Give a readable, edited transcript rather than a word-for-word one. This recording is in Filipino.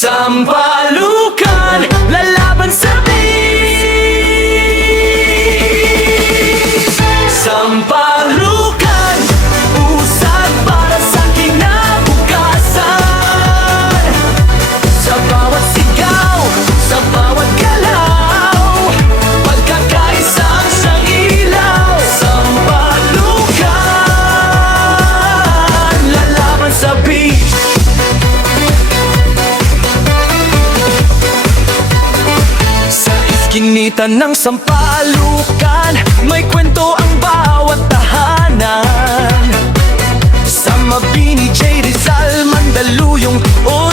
Sampalukan, lalaban sa bis. Sampalukan, usad para sa kinabukasan. Sa bawat sigaw, sa bawat galaw, pagkakaisa ang siyang ilaw. Sampalukan, lalaban sa bis. Ginitan ng sampalukan, may kwento ang bawat tahanan. Sa Mabini, J. Rizal, Mandaluyong o